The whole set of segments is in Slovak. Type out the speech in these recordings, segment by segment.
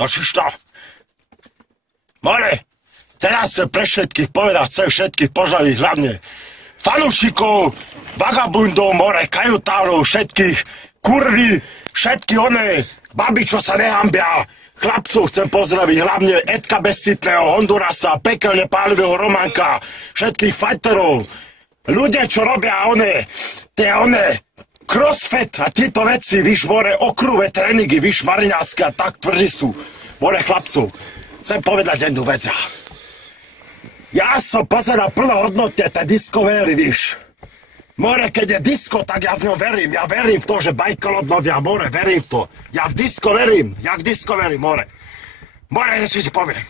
Točíš to? More, teraz chcem pre všetkých povedať, chcem všetkých požaviť, hlavne fanúšikov, vagabundov, more, kajutárov, všetkých kurvy, všetky one baby, čo sa nehambia. Chlapcov chcem pozdraviť, hlavne Edka Bezcitného, Hondurasa, pekelne pálivého Románka, všetkých fighterov, ľudia, čo robia tie crossfit a tieto veci, víš, more, okruhové tréningy, víš, marinácké a tak tvrdí sú. More, chlapcov, chcem povedať jednu vec. Ja som pozeral plnohodnotne tie Discovery, víš. More, keď je disco, tak ja v ňom verím. Ja verím v to, že bajko obnovia, more, verím v to. Ja v disco verím. Ja v disco verím, more. More, niečo ti poviem.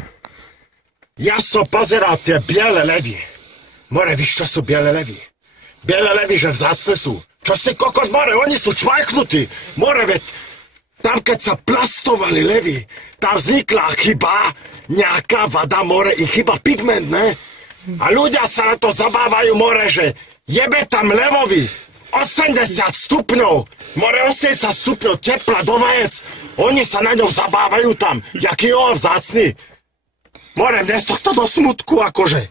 Ja som pozeral tie biele levy. More, víš, čo sú biele levy? Biele levy, že vzácne sú. Čo si kokot, more, oni sú čvajknutí. More, veď, tam keď sa plastovali levy, tam vznikla chyba, nejaká vada, more, i chyba pigment, ne? A ľudia sa na to zabávajú, more, že jebe tam levovi 80 stupňov, more 80 stupňov tepla do vajec. Oni sa na ňom zabávajú tam, jaký je on vzácny. More, mne z tohto do smutku, akože.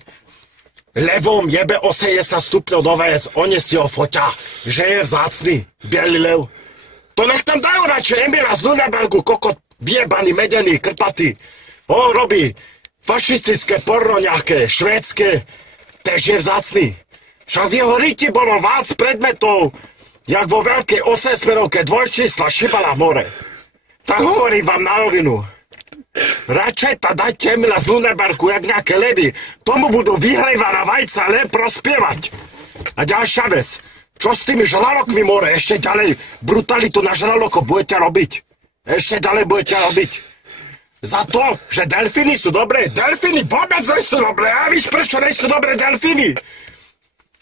Levom jebe 80 stupňov do vajec, oni si ho fotia, že je vzácny, bielý lev. To nech tam dajú radšej Emila z Lüneburgu, kokot, vyjebaný, medený, krpatý. On robí fašistické porno nejaké, švédske, tež je vzácny. Však v jeho riti bolo vác predmetov, jak vo veľkej 8-smerovke dvojčísla šibala more. Tak hovorím vám na rovinu. Radšej ta dajte Emila z Lüneburgu, jak nejaké levy. Tomu budú vyhrievaná vajca len prospievať. A ďalšia vec. Čo s tými žralokmi, more? Ešte ďalej brutalitu na žraloko budete robiť. Ešte ďalej budete robiť. Za to, že delfíny sú dobré. Delfíny vôbec nie sú dobré. A víš, prečo nie sú dobré delfíny?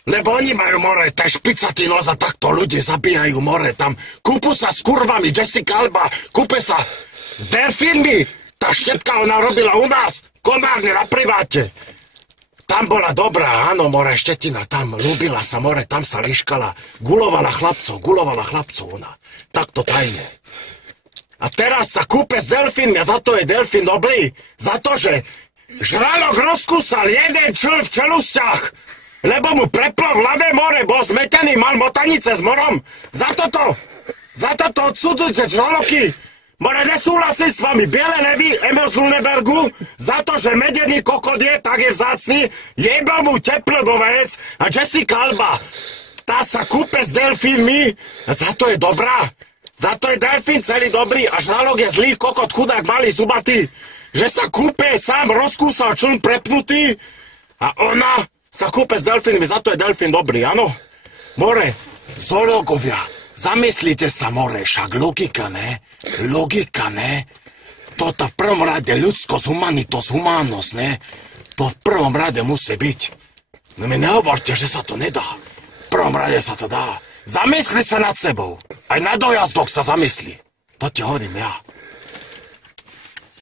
Lebo oni majú, more, ten špicatý nos a takto ľudí zabíjajú, more, tam kúpu sa s kurvami, Jessica Alba, kúpe sa s delfínmi, tá štepka ona robila u nás, komárne na priváte. Tam bola dobrá, áno, more, štetina, tam ľúbila sa, more, tam sa liškala, gulovala chlapcov ona, takto tajne. A teraz sa kúpe s delfínmi a za to je delfín dobrý, za to, že žralok rozkúsal jeden čln v čelustiach, lebo mu preplo v hlave, more, bol zmetený, mal motanice s morom. Za toto odsudzujte žraloky. More, nesúhlasím s vami. Biele levy, Emil z Lüneburgu, za to, že medený kokot je, tak je vzácny, jebal mu teplo do vajec a Jessica Alba, tá sa kúpe s delfínmi a za to je dobrá. Za to je delfín celý dobrý a žralok je zlý kokot, chudák, malý, zubatý, že sa kúpe, sám rozkúsal čln prepnutý a ona sa kúpe s delfínmi, za to je delfín dobrý, áno? More, zoológovia, zamyslite sa, more, však logika, ne? Logika, ne? Toto v prvom rade ľudskosť, humanitosť, humánnosť, ne? To v prvom rade musí byť. No mi nehovorte, že sa to nedá. V prvom rade sa to dá. Zamysli sa nad sebou. Aj na dojazdoch sa zamysli. To ti hovorím ja.